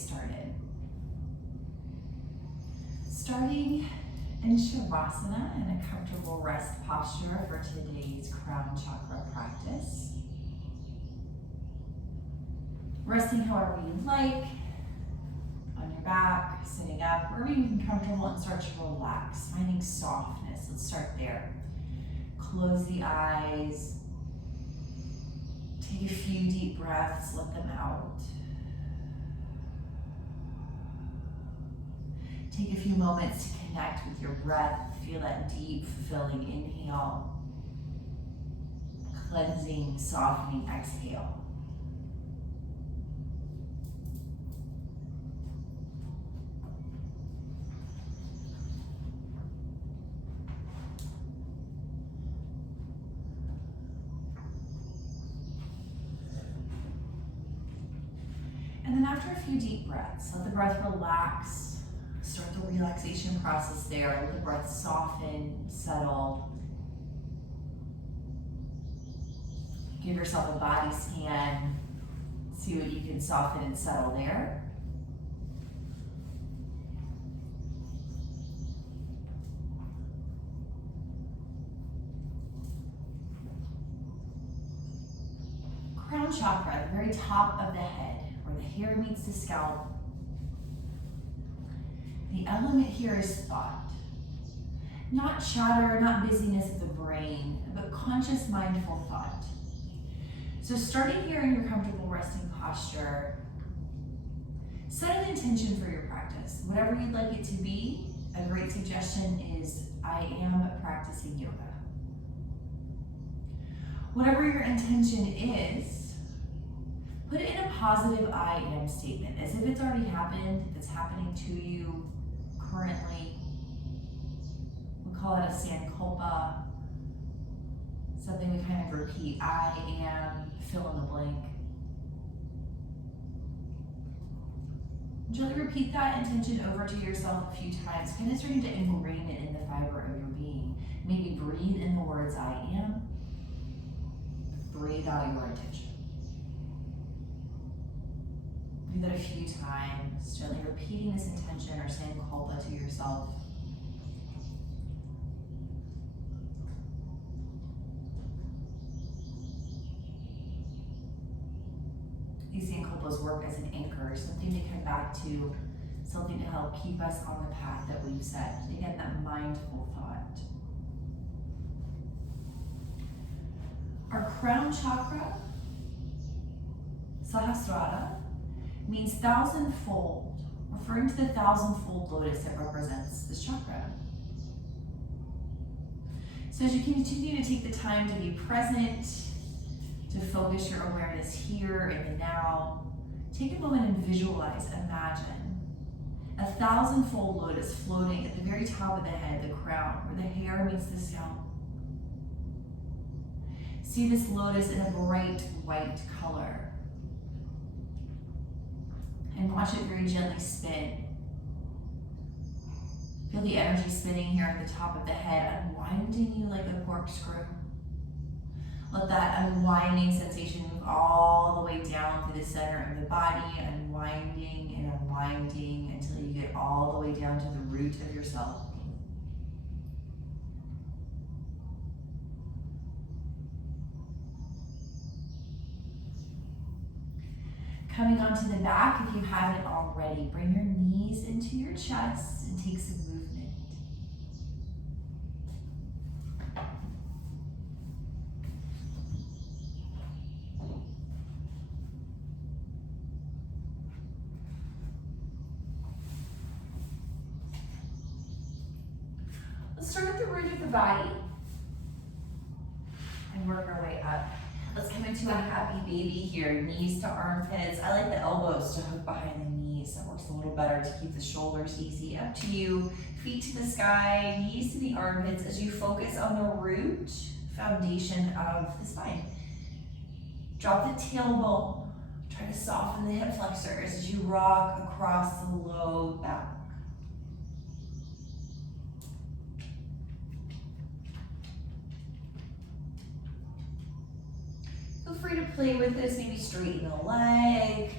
started. Starting in Shavasana, in a comfortable rest posture for today's crown chakra practice. Resting however you like, on your back, sitting up, wherever you can comfortable, and start to relax, finding softness. Let's start there. Close the eyes. Take a few deep breaths, let them out. Take a few moments to connect with your breath. Feel that deep, fulfilling inhale. Cleansing, softening exhale. And then after a few deep breaths, let the breath relax. Start the relaxation process there. Let the breath soften, settle. Give yourself a body scan. See what you can soften and settle there. Crown chakra, at the very top of the head, where the hair meets the scalp. The element here is thought. Not chatter, not busyness of the brain, but conscious, mindful thought. So starting here in your comfortable resting posture, set an intention for your practice. Whatever you'd like it to be, a great suggestion is, I am practicing yoga. Whatever your intention is, put it in a positive I am statement, as if it's already happened, if it's happening to you currently. We call it a sankalpa, something we kind of repeat. I am, fill in the blank. Gently repeat that intention over to yourself a few times, kind of starting to ingrain it in the fiber of your being. Maybe breathe in the words I am, breathe out your intention. Do that a few times, gently repeating this intention or sankalpa to yourself. These sankalpas work as an anchor, something to come back to, something to help keep us on the path that we've set. Again, that mindful thought. Our crown chakra, Sahasrara, means thousandfold, referring to the thousandfold lotus that represents this chakra. So as you continue to take the time to be present, to focus your awareness here in the now, take a moment and visualize, imagine a thousandfold lotus floating at the very top of the head, the crown, where the hair meets the scalp. See this lotus in a bright white color. And watch it very gently spin. Feel the energy spinning here at the top of the head, unwinding you like a corkscrew. Let that unwinding sensation move all the way down through the center of the body, unwinding and unwinding until you get all the way down to the root of yourself. Coming onto the back, if you haven't already, bring your knees into your chest and take some movement. Let's start at the root of the body and work our way up. Let's come into a happy baby here, knees to armpits. I like the elbows to hook behind the knees. That works a little better to keep the shoulders easy. Up to you, feet to the sky, knees to the armpits as you focus on the root foundation of the spine. Drop the tailbone. Try to soften the hip flexors as you rock across the low back. Feel free to play with this, maybe straighten the leg.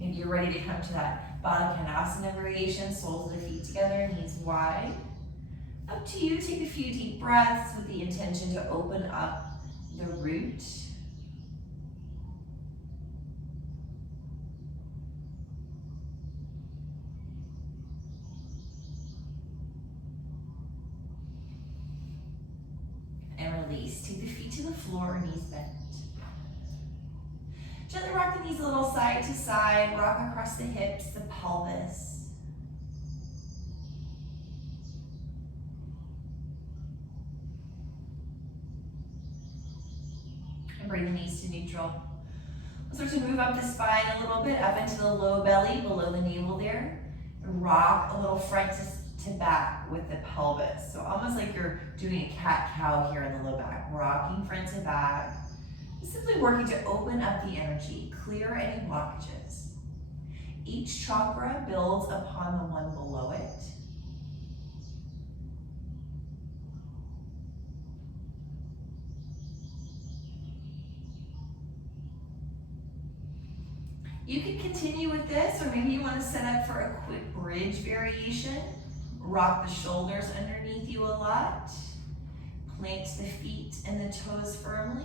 Maybe you're ready to come to that Baddha Konasana variation, soles of the feet together, knees wide. Up to you, take a few deep breaths with the intention to open up the root. And release. Take the feet to the floor, knees bent. Gently rock the knees a little side to side, rock across the hips, the pelvis. And bring the knees to neutral. We'll start to move up the spine a little bit, up into the low belly, below the navel there. And rock a little front to back with the pelvis. So almost like you're doing a cat-cow here in the low back, rocking front to back. Simply working to open up the energy, clear any blockages. Each chakra builds upon the one below it. You can continue with this, or maybe you want to set up for a quick bridge variation. Rock the shoulders underneath you a lot. Plant the feet and the toes firmly.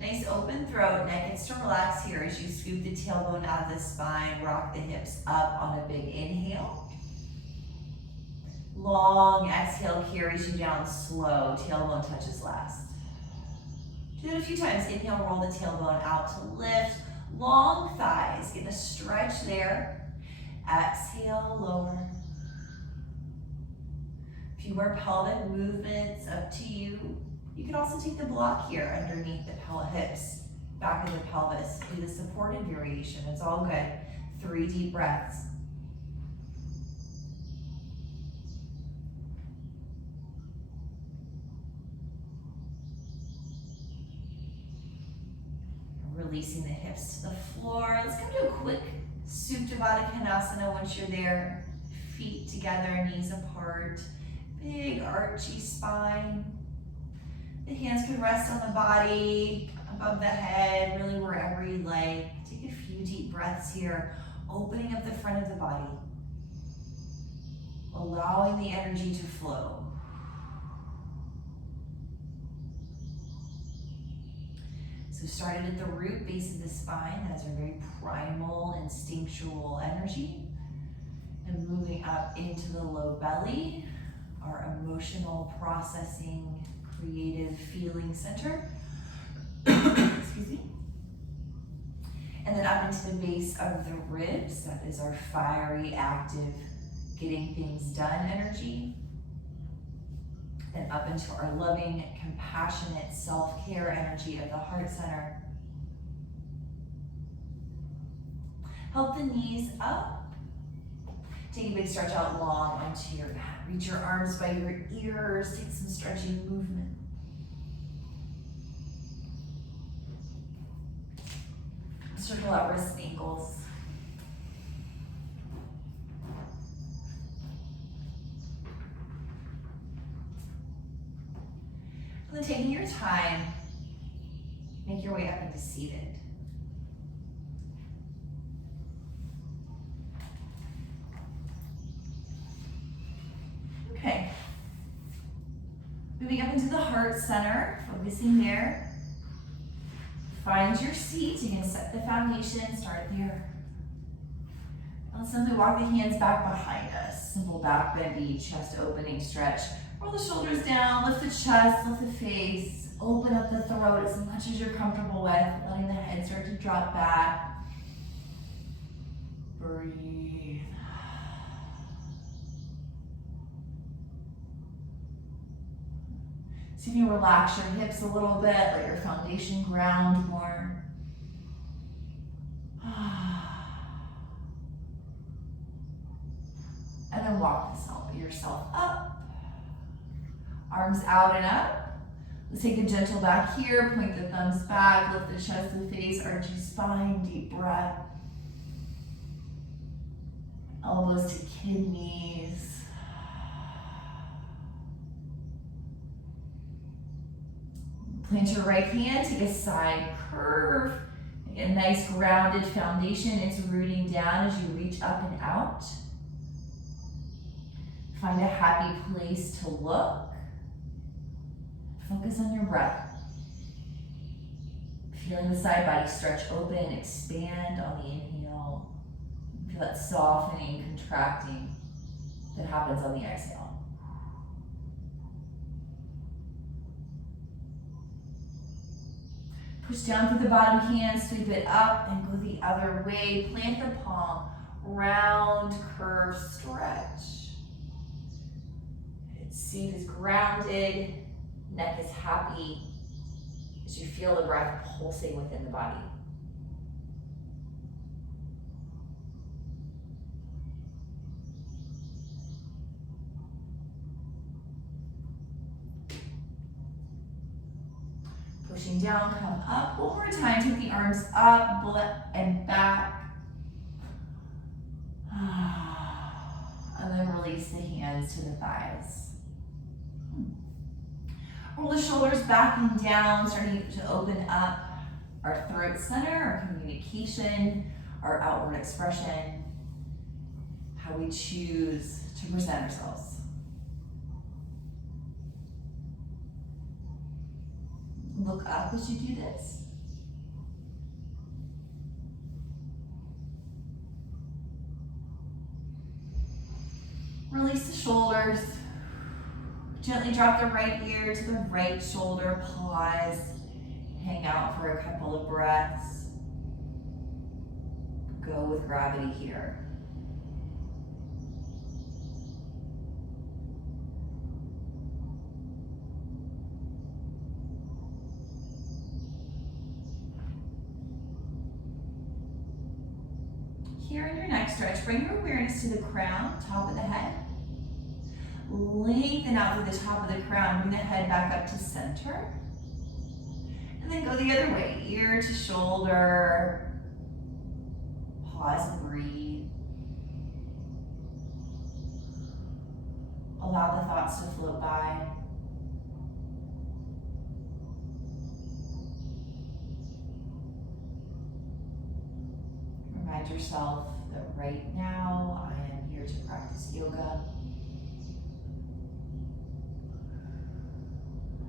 Nice open throat, neck gets to relax here as you scoop the tailbone out of the spine, rock the hips up on a big inhale. Long exhale carries you down slow, tailbone touches last. Do that a few times. Inhale, roll the tailbone out to lift. Long thighs, get a stretch there. Exhale, lower. A few more pelvic movements, up to you. You can also take the block here underneath the hips, back of the pelvis. Do the supported variation, it's all good. 3 deep breaths. Releasing the hips to the floor. Let's come to a quick Supta Baddha Konasana once you're there. Feet together, knees apart. Big archy spine. The hands can rest on the body, above the head, really wherever you like. Take a few deep breaths here, opening up the front of the body. Allowing the energy to flow. So started at the root, base of the spine. That's our very primal, instinctual energy. And moving up into the low belly, our emotional processing, creative feeling center. Excuse me. And then up into the base of the ribs. That is our fiery, active, getting things done energy. Then up into our loving, compassionate, self-care energy of the heart center. Help the knees up. Take a big stretch out long onto your mat. Reach your arms by your ears. Take some stretching movement. Circle out wrists and ankles. And then taking your time, make your way up into seated. Okay. Moving up into the heart center, focusing there. Find your seat. You can set the foundation, start there. And simply walk the hands back behind us. Simple back bend, chest opening stretch. Roll the shoulders down, lift the chest, lift the face. Open up the throat as much as you're comfortable with, letting the head start to drop back. Breathe. See if you relax your hips a little bit, let your foundation ground more. And then walk yourself up. Arms out and up. Let's take a gentle back here, point the thumbs back, lift the chest and face, archy spine, deep breath. Elbows to kidneys. Plant your right hand, take a side curve, A nice grounded foundation. It's rooting down as you reach up and out. Find a happy place to look. Focus on your breath. Feeling the side body stretch open, expand on the inhale. Feel that softening, contracting that happens on the exhale. Push down through the bottom hand, sweep it up and go the other way. Plant the palm, round, curve, stretch. Seat is grounded, neck is happy as you feel the breath pulsing within the body. Pushing down, come up. One more time, take the arms up and back. And then release the hands to the thighs. Roll the shoulders back and down, starting to open up our throat center, our communication, our outward expression, how we choose to present ourselves. Look up as you do this. Release the shoulders. Gently drop the right ear to the right shoulder. Pause. Hang out for a couple of breaths. Go with gravity here. Here in your neck stretch, bring your awareness to the crown, top of the head. Lengthen out through the top of the crown, bring the head back up to center. And then go the other way, ear to shoulder. Pause and breathe. Allow the thoughts to float by. Remind yourself that right now I am here to practice yoga.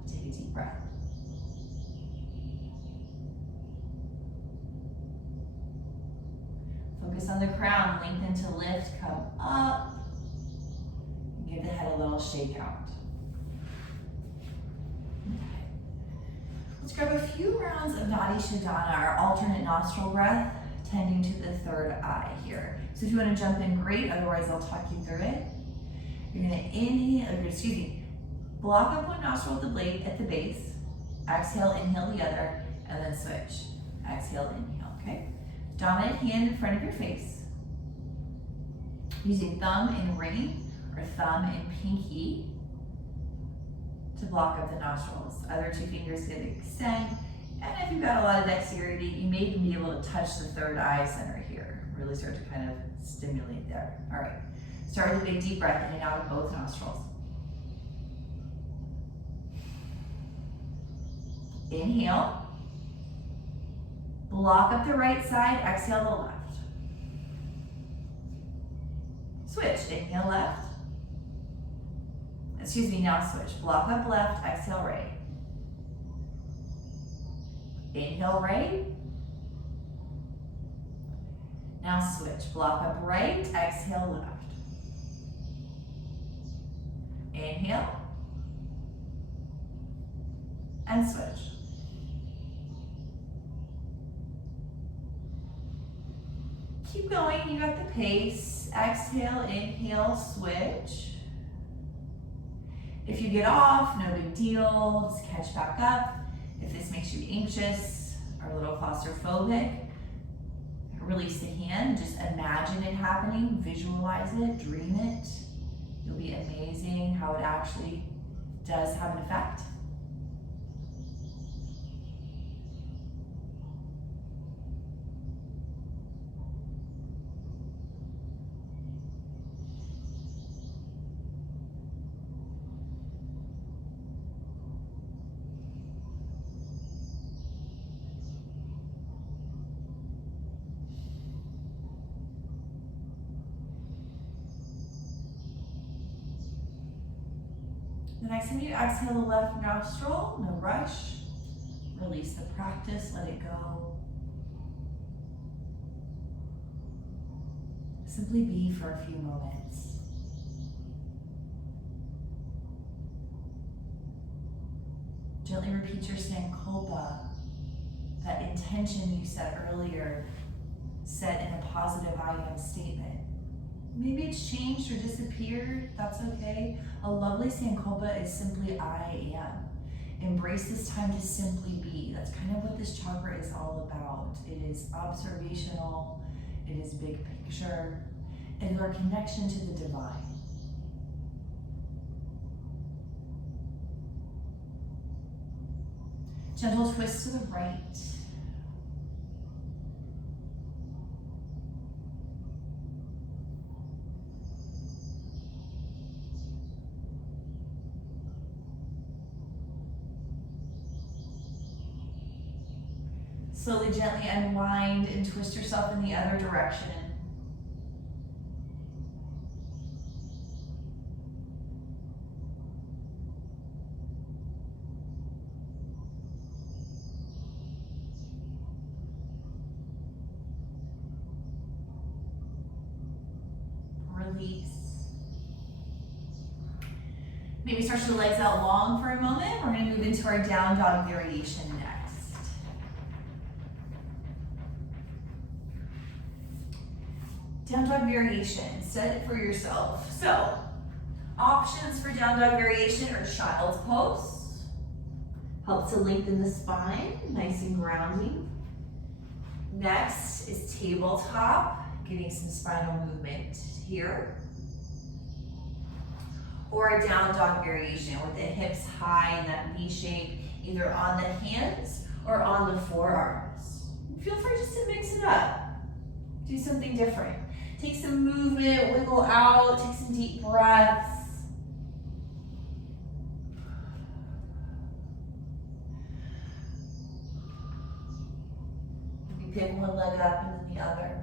Take a deep breath. Focus on the crown, lengthen to lift, come up. And give the head a little shake out. Okay. Let's grab a few rounds of Nadi Shodhana, our alternate nostril breath, tending to the third eye here. So if you want to jump in, great. Otherwise, I'll talk you through it. You're going to inhale, block up one nostril with the blade at the base. Exhale, inhale the other, and then switch. Exhale, inhale, okay? Dominant hand in front of your face. Using thumb and ring, or thumb and pinky to block up the nostrils. Other two fingers can extend. And if you've got a lot of dexterity, you may even be able to touch the third eye center here. Really start to kind of stimulate there. All right, start with a big deep breath in and out of both nostrils. Inhale. Block up the right side, exhale the left. Switch, inhale left. Now switch. Block up left, exhale right. Inhale right. Now switch. Block up right, exhale left. Inhale. And switch. Keep going, you got the pace. Exhale, inhale, switch. If you get off, no big deal, just catch back up. If this makes you anxious or a little claustrophobic, release the hand, just imagine it happening, visualize it, dream it. You'll be amazing how it actually does have an effect. The next time you exhale the left nostril, no rush. Release the practice, let it go. Simply be for a few moments. Gently repeat your Sankalpa, that intention you said earlier, set in a positive I am statement. Maybe it's changed or disappeared, that's okay. A lovely Sankalpa is simply I am. Embrace this time to simply be. That's kind of what this chakra is all about. It is observational, it is big picture, it is our connection to the divine. Gentle twist to the right. Slowly, gently unwind and twist yourself in the other direction. Release. Maybe stretch the legs out long for a moment. We're going to move into our down dog variation next. Down dog variation, set it for yourself. So, options for down dog variation are child's pose. Helps to lengthen the spine, nice and grounding. Next is tabletop, getting some spinal movement here. Or a down dog variation with the hips high in that V shape, either on the hands or on the forearms. Feel free just to mix it up. Do something different. Take some movement, wiggle out, take some deep breaths. Maybe pick one leg up and then the other.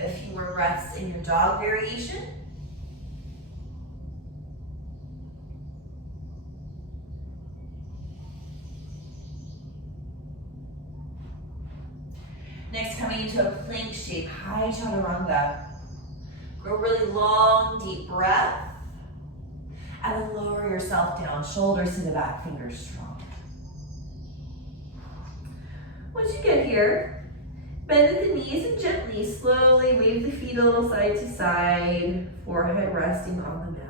A few more breaths in your dog variation. Next, coming into a plank shape, high chaturanga. Grow really long, deep breath. And then lower yourself down, shoulders to the back, fingers strong. Once you get here, bend at the knees and gently, slowly wave the feet a little side to side, forehead resting on the mat.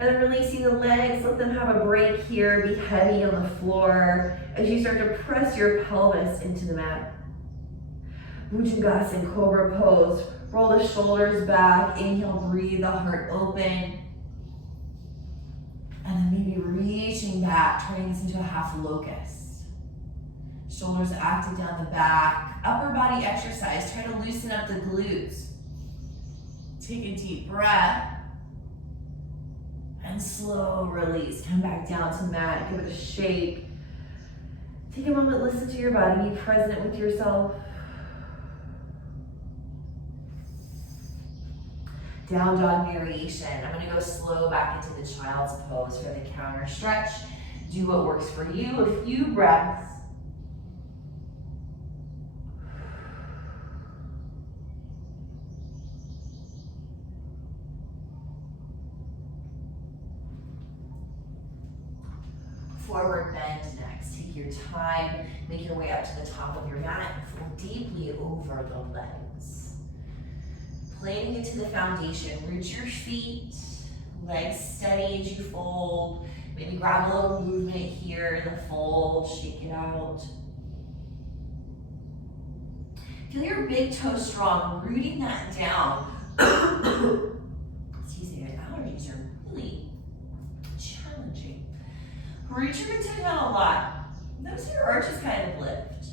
And then releasing the legs, let them have a break here, be heavy on the floor as you start to press your pelvis into the mat. Bhujangasana, Cobra pose. Roll the shoulders back, inhale, breathe the heart open. And then maybe reaching back, turning this into a half locust. Shoulders active down the back, upper body exercise. Try to loosen up the glutes. Take a deep breath. And slow release. Come back down to mat. Give it a shake. Take a moment, listen to your body. Be present with yourself. Down dog variation. I'm going to go slow back into the child's pose for the counter stretch. Do what works for you. A few breaths. Forward bend next. Take your time, make your way up to the top of your mat and fold deeply over the legs. Planing it to the foundation, root your feet, legs steady as you fold. Maybe grab a little movement here in the fold, shake it out. Feel your big toe strong, rooting that down. Excuse me, my allergies are really challenging. Root your big toe down a lot. Notice your arches kind of lift.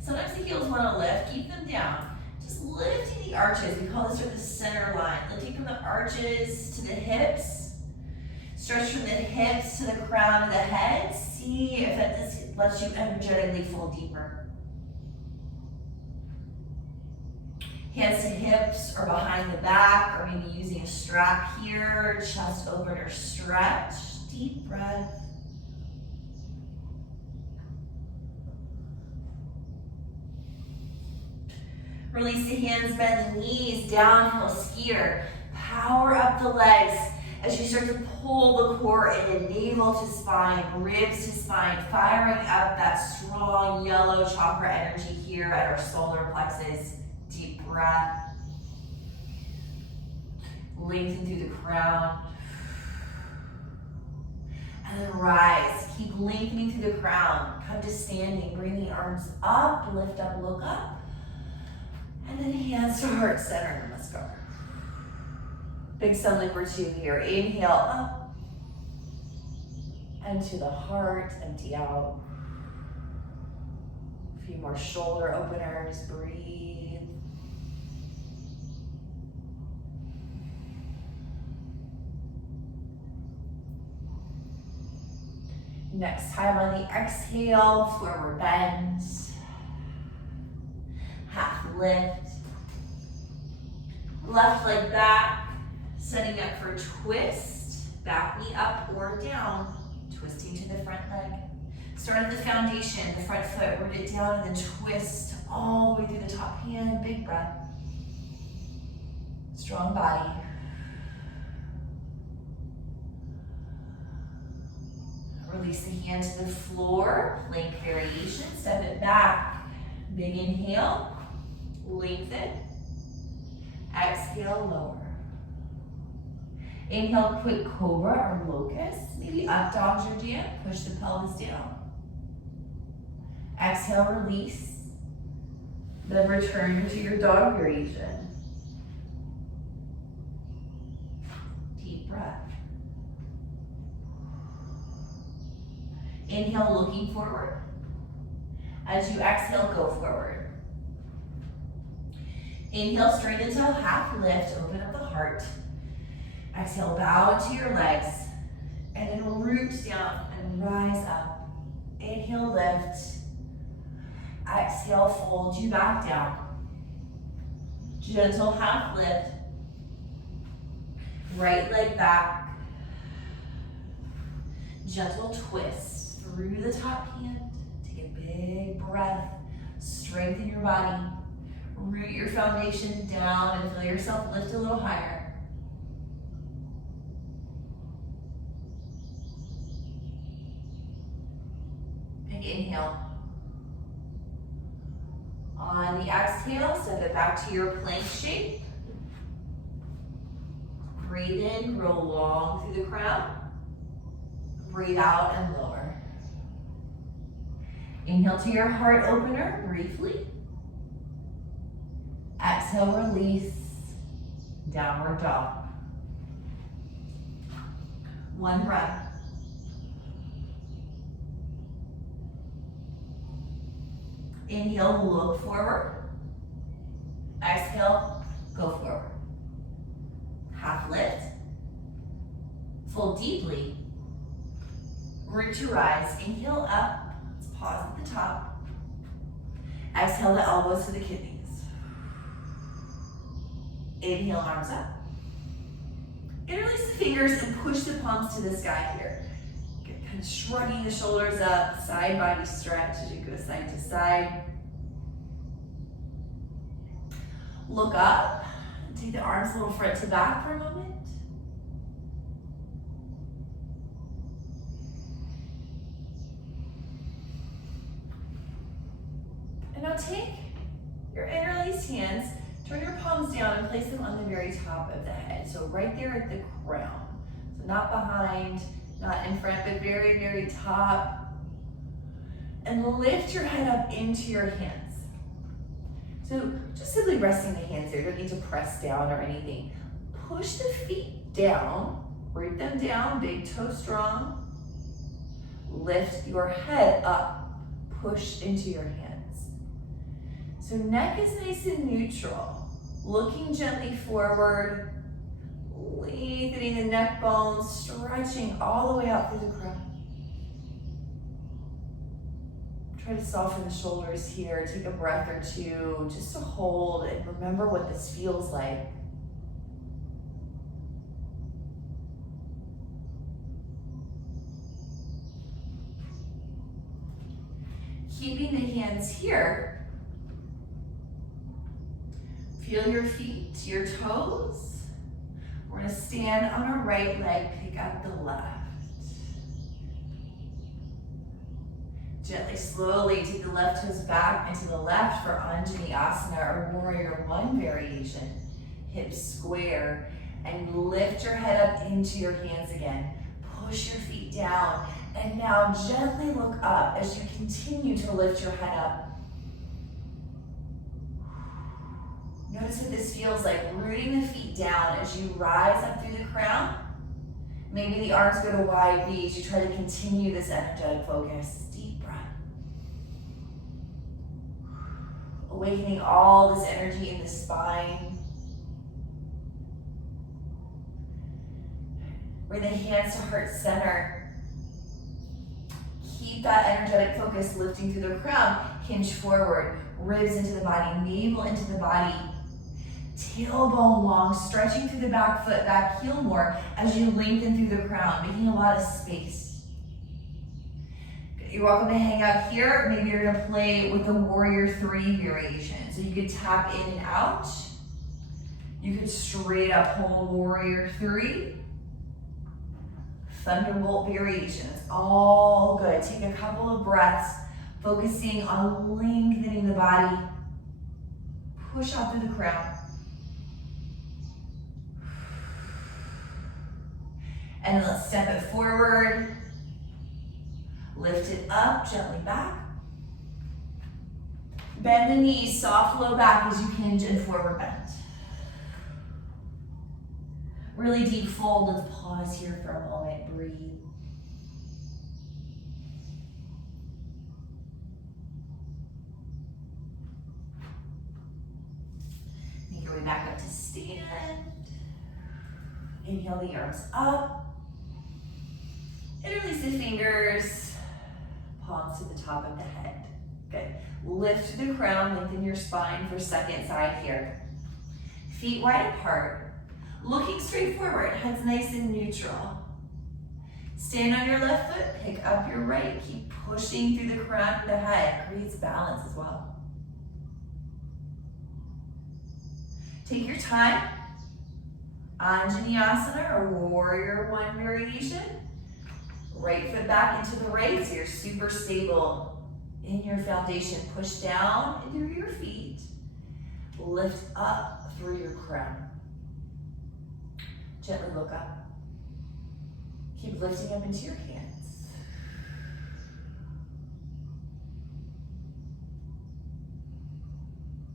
Sometimes the heels want to lift, keep them down. Just lifting the arches. We call this sort of the center line. Lifting from the arches to the hips. Stretch from the hips to the crown of the head. See if that lets you energetically fold deeper. Hands to hips or behind the back, or maybe using a strap here. Chest opener stretch. Deep breath. Release the hands, bend the knees, downhill skier. Power up the legs as you start to pull the core in, navel to spine, ribs to spine, firing up that strong yellow chakra energy here at our solar plexus. Deep breath. Lengthen through the crown. And then rise. Keep lengthening through the crown. Come to standing. Bring the arms up, lift up, look up. And then hands to heart center, namaskar. Big sun leap or two here. Inhale up. And to the heart, empty out. A few more shoulder openers, breathe. Next time on the exhale, forward bend. Half lift. Left leg back, setting up for twist. Back knee up or down, twisting to the front leg. Start at the foundation, the front foot, root it down, and then twist all the way through the top hand. Big breath. Strong body. Release the hand to the floor, plank variation, step it back. Big inhale. Lengthen. Exhale, lower. Inhale, quick cobra or locust. Maybe up dog's your jam. Push the pelvis down. Exhale, release. Then return to your dog variation. Deep breath. Inhale, looking forward. As you exhale, go forward. Inhale, straighten into a half lift, open up the heart. Exhale, bow into your legs, and then root down and rise up. Inhale, lift. Exhale, fold you back down. Gentle half lift. Right leg back. Gentle twist through the top hand. Take a big breath. Strengthen your body. Root your foundation down and feel yourself lift a little higher. Big inhale. On the exhale, send it back to your plank shape. Breathe in, roll long through the crown. Breathe out and lower. Inhale to your heart opener briefly. Exhale, release, downward dog. One breath. Inhale, look forward. Exhale, go forward. Half lift. Fold deeply. Root to rise. Inhale up. Let's pause at the top. Exhale the elbows to the kidneys. Inhale, arms up. Interlace the fingers and push the palms to the sky here. Kind of shrugging the shoulders up, side body stretch as you go side to side. Look up. Take the arms a little front to back for a moment. And now take your interlaced hands, turn your palms down and place them on the very top of the head. So right there at the crown. So not behind, not in front, but very, very top. And lift your head up into your hands. So just simply resting the hands there. You don't need to press down or anything. Push the feet down, root them down, big toe strong. Lift your head up, push into your hands. So neck is nice and neutral. Looking gently forward, lengthening the neck bones, stretching all the way out through the crown. Try to soften the shoulders here. Take a breath or two just to hold and remember what this feels like. Keeping the hands here, feel your feet to your toes. We're gonna stand on our right leg, pick up the left. Gently, slowly take the left toes back and to the left for Anjaneyasana or Warrior One variation. Hips square and lift your head up into your hands again. Push your feet down and now gently look up as you continue to lift your head up. Notice what this feels like, rooting the feet down as you rise up through the crown. Maybe the arms go to wide V as you try to continue this energetic focus. Deep breath. Awakening all this energy in the spine. Bring the hands to heart center. Keep that energetic focus lifting through the crown. Hinge forward, ribs into the body, navel into the body. Tailbone long, stretching through the back foot, back heel more as you lengthen through the crown, making a lot of space. You're welcome to hang out here. Maybe you're gonna play with the Warrior Three variation. So you could tap in and out. You could straight up hold Warrior Three. Thunderbolt variations, all good. Take a couple of breaths, focusing on lengthening the body. Push out through the crown. And let's step it forward. Lift it up, gently back. Bend the knees, soft low back as you hinge and forward bend. Really deep fold. Let's pause here for a moment, breathe. Make your way back up to stand. Inhale the arms up. And release the fingers, palms to the top of the head. Good. Lift the crown, lengthen your spine for second side here. Feet wide apart, looking straight forward, head's nice and neutral. Stand on your left foot, pick up your right, keep pushing through the crown of the head, creates balance as well. Take your time. Anjaneyasana or Warrior One variation. Right foot back into the right, so you're super stable in your foundation. Push down into your feet. Lift up through your crown. Gently look up. Keep lifting up into your hands.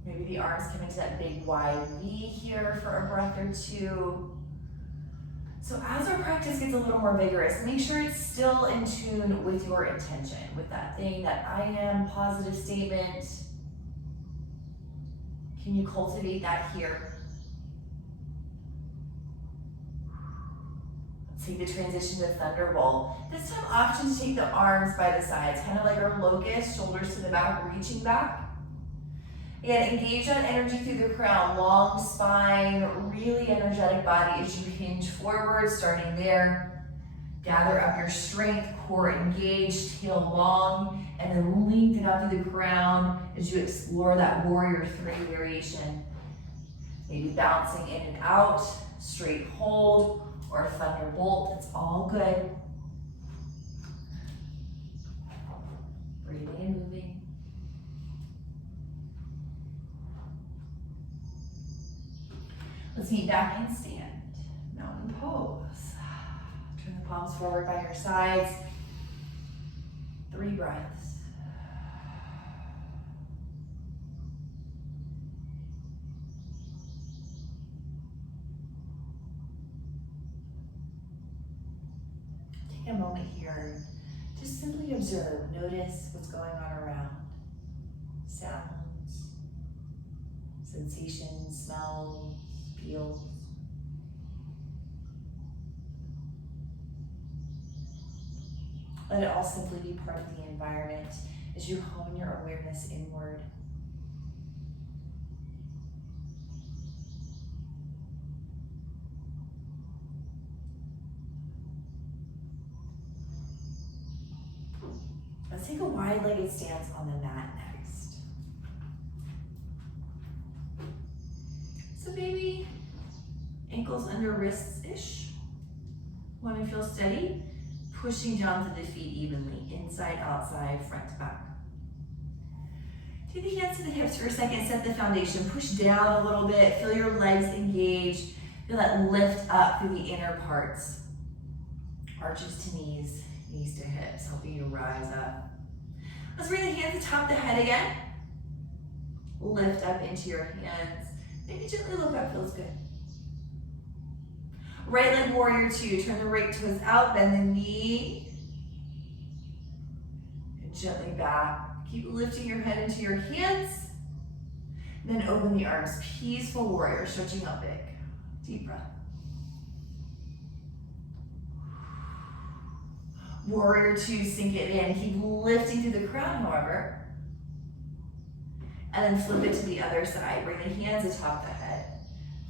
Maybe the arms come into that big wide V here for a breath or two. So as our practice gets a little more vigorous, make sure it's still in tune with your intention, with that thing, that I am positive statement. Can you cultivate that here? Let's take the transition to Thunderbolt. This time, option to take the arms by the sides, kind of like our locust, shoulders to the back, reaching back. Again, engage that energy through the crown, long spine, really energetic body as you hinge forward, starting there. Gather up your strength, core engaged, tail long, and then lengthen up through the crown as you explore that Warrior Three variation. Maybe bouncing in and out, straight hold, or Thunderbolt, it's all good. Breathing and moving. Let's meet back in stand. Mountain pose. Turn the palms forward by your sides. 3 breaths. Take a moment here. Just simply observe. Notice what's going on around. Sounds, sensations, smells, feels. Let it all simply be part of the environment as you hone your awareness inward. Let's take a wide-legged stance on the mat next. So maybe ankles under wrists-ish. Want to feel steady? Pushing down through the feet evenly, inside, outside, front to back. Take the hands to the hips for a second, set the foundation. Push down a little bit, feel your legs engage. Feel that lift up through the inner parts. Arches to knees, knees to hips, helping you rise up. Let's bring the hands atop the head again. Lift up into your hands. Maybe gently look up, feels good. Right leg warrior two, turn the right toes out, bend the knee. And gently back. Keep lifting your head into your hands. Then open the arms, peaceful warrior, stretching up big. Deep breath. Warrior two, sink it in. Keep lifting through the crown, however. And then flip it to the other side. Bring the hands atop the head.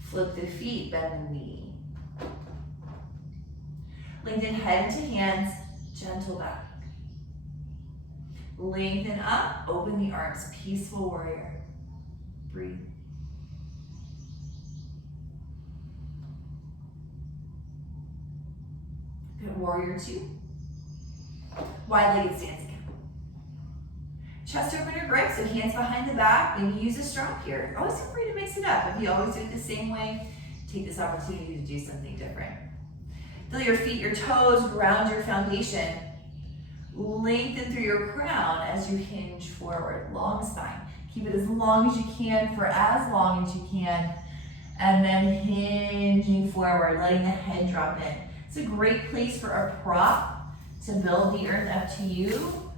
Flip the feet, bend the knee. Lengthen head into hands, gentle back. Lengthen up, open the arms, peaceful warrior. Breathe. Good, warrior two. Wide-legged stance again. Chest opener grip, so hands behind the back. Maybe use a strap here. Always feel free to mix it up. If you always do it the same way, take this opportunity to do something different. Feel your feet, your toes, ground your foundation. Lengthen through your crown as you hinge forward, long spine. Keep it as long as you can for as long as you can. And then hinging forward, letting the head drop in. It's a great place for a prop to build the earth up to you.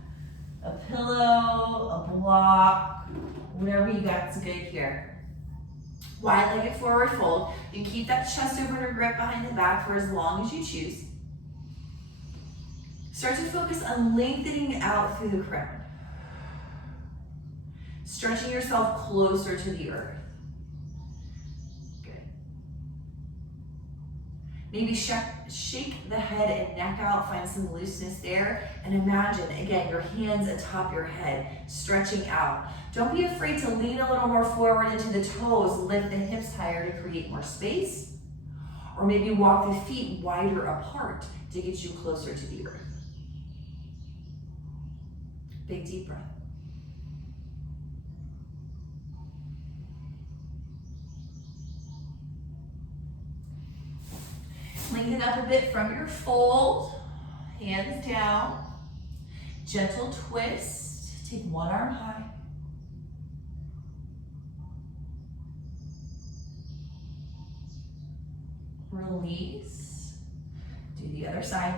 A pillow, a block, whatever you got's good here. Wide-legged forward fold. You can keep that chest opener grip behind the back for as long as you choose. Start to focus on lengthening out through the crown. Stretching yourself closer to the earth. Good. Maybe shake the head and neck out, find some looseness there, and imagine, again, your hands atop your head, stretching out. Don't be afraid to lean a little more forward into the toes, lift the hips higher to create more space, or maybe walk the feet wider apart to get you closer to the earth. Big deep breath. Lengthen up a bit from your fold, hands down, gentle twist, take one arm high. Release, do the other side.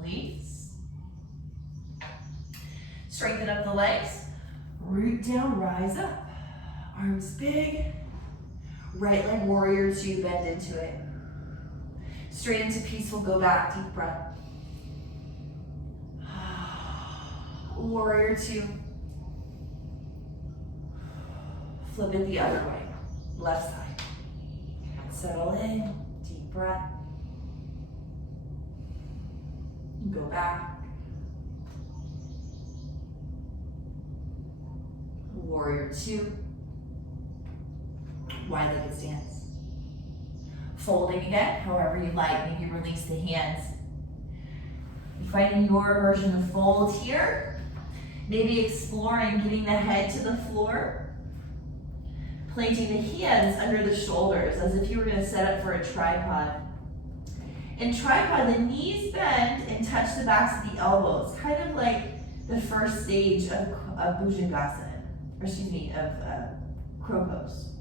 Release. Strengthen up the legs. Root down, rise up. Arms big. Right leg warrior two, bend into it. Straight into peaceful, go back, deep breath. Warrior two. Flip it the other way, left side. Settle in, deep breath. Go back. Warrior two. Wide-legged stance. Folding again, however you like. Maybe release the hands. Finding your version of fold here. Maybe exploring getting the head to the floor. Planting the hands under the shoulders as if you were going to set up for a tripod. In tripod, the knees bend and touch the backs of the elbows, kind of like the first stage of Bhujangasana, or excuse me, of crow pose.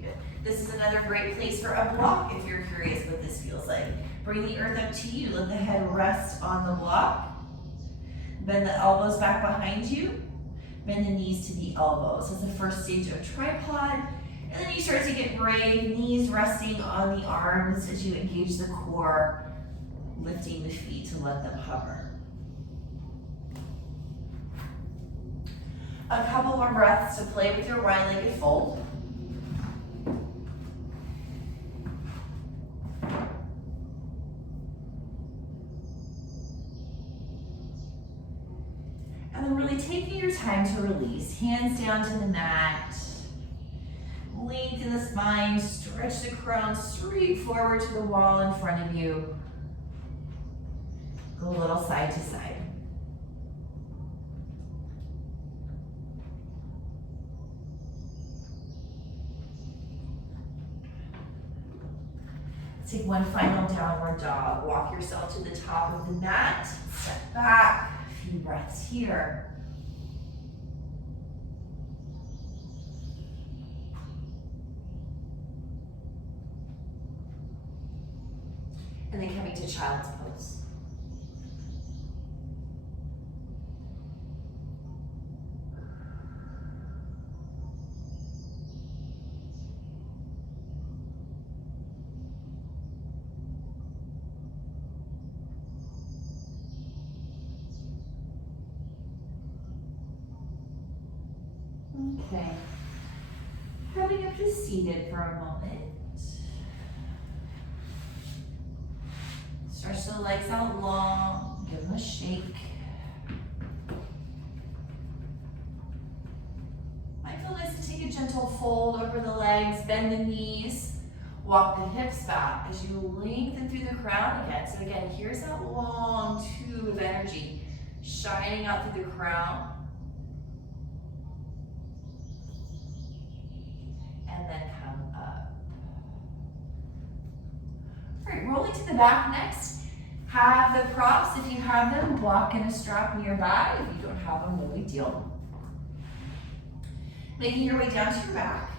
Good. This is another great place for a block if you're curious what this feels like. Bring the earth up to you. Let the head rest on the block. Bend the elbows back behind you. Bend the knees to the elbows. That's the first stage of tripod. And then you start to get brave, knees resting on the arms as you engage the core, lifting the feet to let them hover. A couple more breaths to play with your right-legged fold. And then really taking your time to release. Hands down to the mat. Lengthen the spine, stretch the crown straight forward to the wall in front of you. Go a little side to side. Take one final downward dog. Walk yourself to the top of the mat. Step back. A few breaths here. And then coming to child's pose. Okay. Coming up to seated for a moment. Stretch the legs out long, give them a shake. Might feel nice to take a gentle fold over the legs, bend the knees, walk the hips back as you lengthen through the crown again. So again, here's that long tube of energy shining out through the crown. And then come up. All right, rolling to the back next. Have the props, if you have them, block in a strap nearby. If you don't have them, no big deal. Making your way down to your back.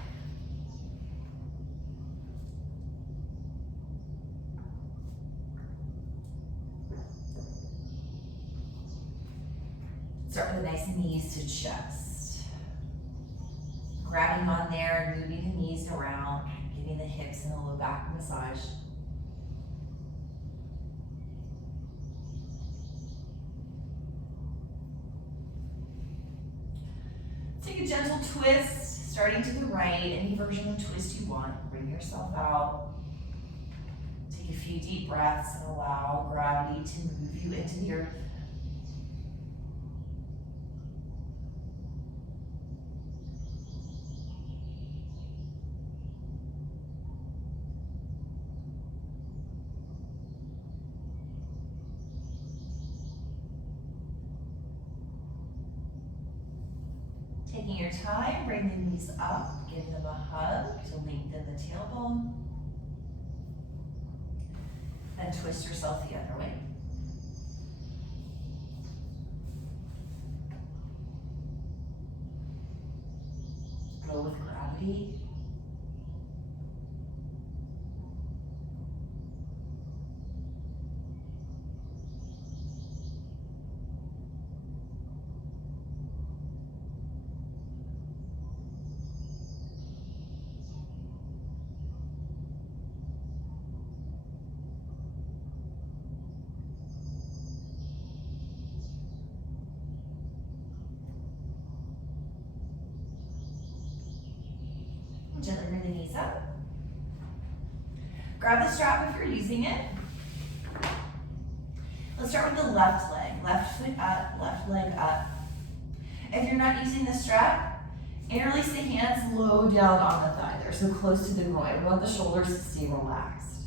Start with a nice knees to chest. Grabbing on there and moving the knees around, giving the hips and the low back massage. Take a gentle twist, starting to the right, any version of twist you want. Bring yourself out. Take a few deep breaths and allow gravity to move you into the earth. Taking your time, bring the knees up, give them a hug to lengthen the tailbone. Then twist yourself the other way. Go with gravity. Gently bring the knees up. Grab the strap if you're using it. Let's start with the left leg. Left foot up, left leg up. If you're not using the strap, interlace the hands low down on the thigh. They're so close to the groin. We want the shoulders to stay relaxed.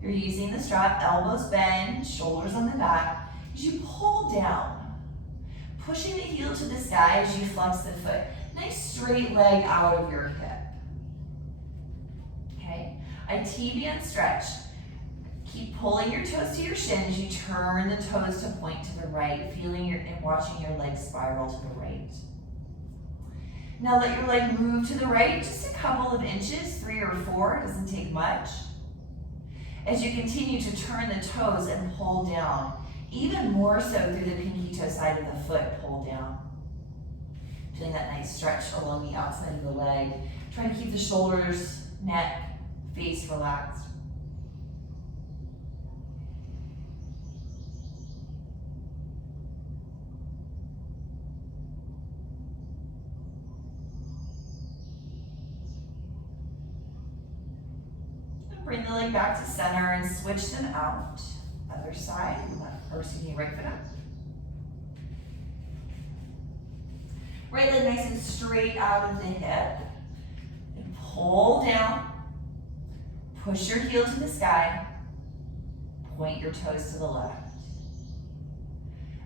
You're using the strap, elbows bend, shoulders on the back. As you pull down, pushing the heel to the sky as you flex the foot. Nice straight leg out of your hip. Okay, a T-band stretch. Keep pulling your toes to your shin as you turn the toes to point to the right, feeling and watching your leg spiral to the right. Now let your leg move to the right just a couple of inches, 3 or 4, doesn't take much. As you continue to turn the toes and pull down, even more so through the pinky toe side of the foot, pull down. Feeling that nice stretch along the outside of the leg. Trying to keep the shoulders, neck, face relaxed. Bring the leg back to center and switch them out. Other side, right foot up. Right leg nice and straight out of the hip. And pull down. Push your heel to the sky. Point your toes to the left.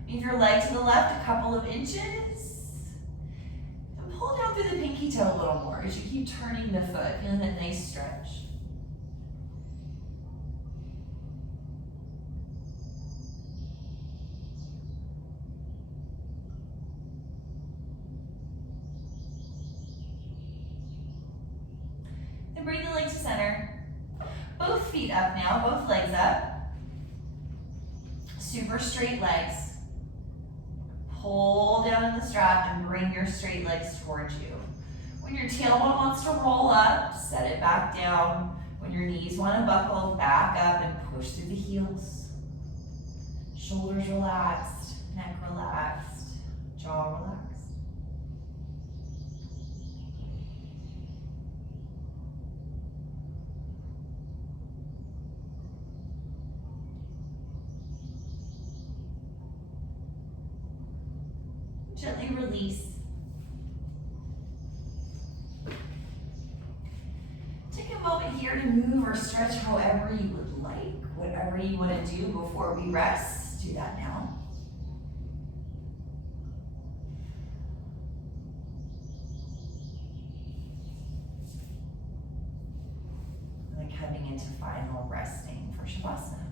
Move your leg to the left a couple of inches. And pull down through the pinky toe a little more as you keep turning the foot, feeling that nice stretch. Then bring the leg to center. Both feet up now, both legs up. Super straight legs. Pull down in the strap and bring your straight legs towards you. When your tailbone wants to roll up, set it back down. When your knees want to buckle, back up and push through the heels. Shoulders relaxed, neck relaxed, jaw relaxed. Gently release. Take a moment here to move or stretch however you would like. Whatever you want to do before we rest, do that now. And then coming into final resting for Shavasana.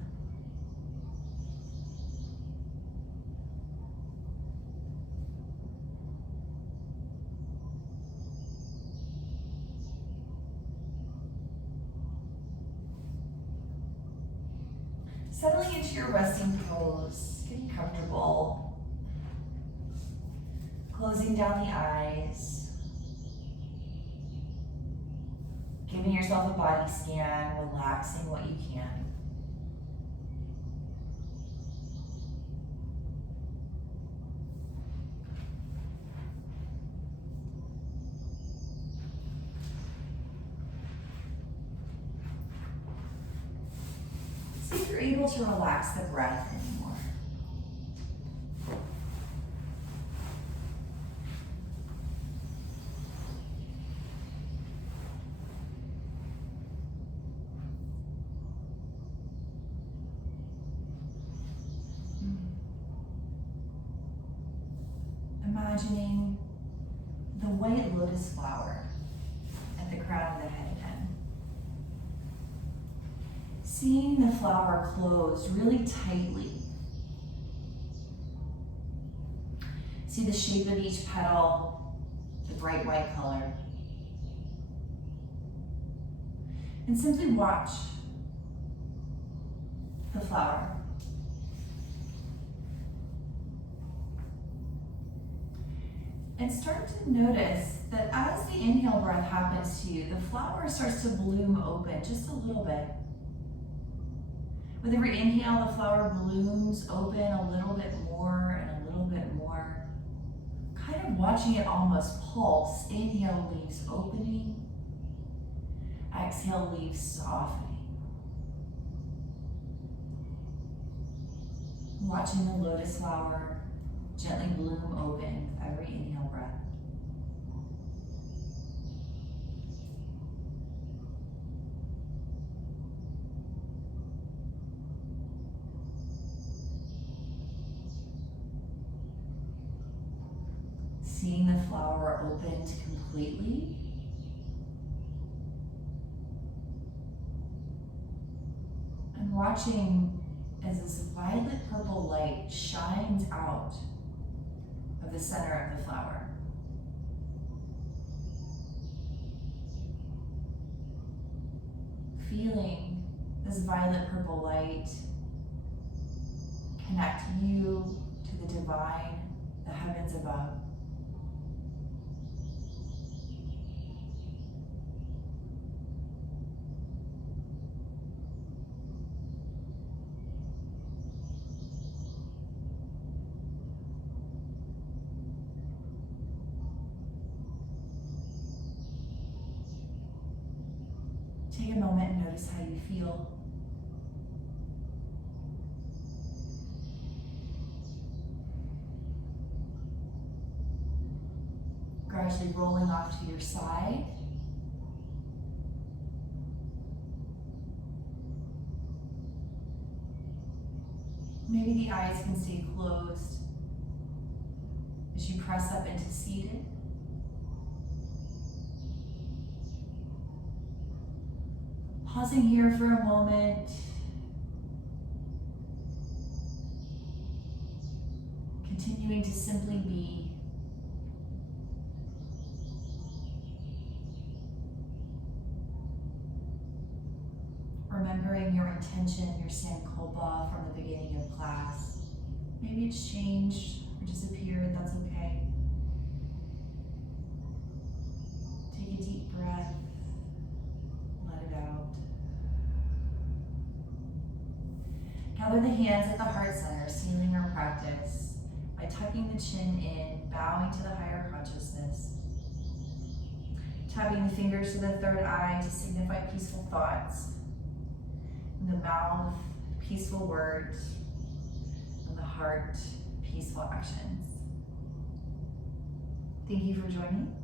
Settling into your resting pose, getting comfortable. Closing down the eyes. Giving yourself a body scan, relaxing what you can. See if you're able to relax the breath anymore. Imagining the white lotus flower at the crown of the head again. Seeing the flower close really tightly. See the shape of each petal, the bright white color. And simply watch the flower. And start to notice that as the inhale breath happens to you, the flower starts to bloom open just a little bit. With every inhale, the flower blooms open a little bit more and a little bit more. Kind of watching it almost pulse. Inhale, leaves opening. Exhale, leaves softening. Watching the lotus flower gently bloom open with every inhale breath. Seeing the flower opened completely. And watching as this violet purple light shines out of the center of the flower. Feeling this violet purple light connect you to the divine, the heavens above. Take a moment and notice how you feel. Gradually rolling off to your side. Maybe the eyes can stay closed as you press up into seated. Pausing here for a moment. Continuing to simply be. Remembering your intention, your sankalpa from the beginning of class. Maybe it's changed or disappeared, that's okay. Take a deep breath, let it out. Gather the hands at the heart center, sealing our practice by tucking the chin in, bowing to the higher consciousness. Tapping the fingers to the third eye to signify peaceful thoughts. In the mouth, peaceful words. In the heart, peaceful actions. Thank you for joining.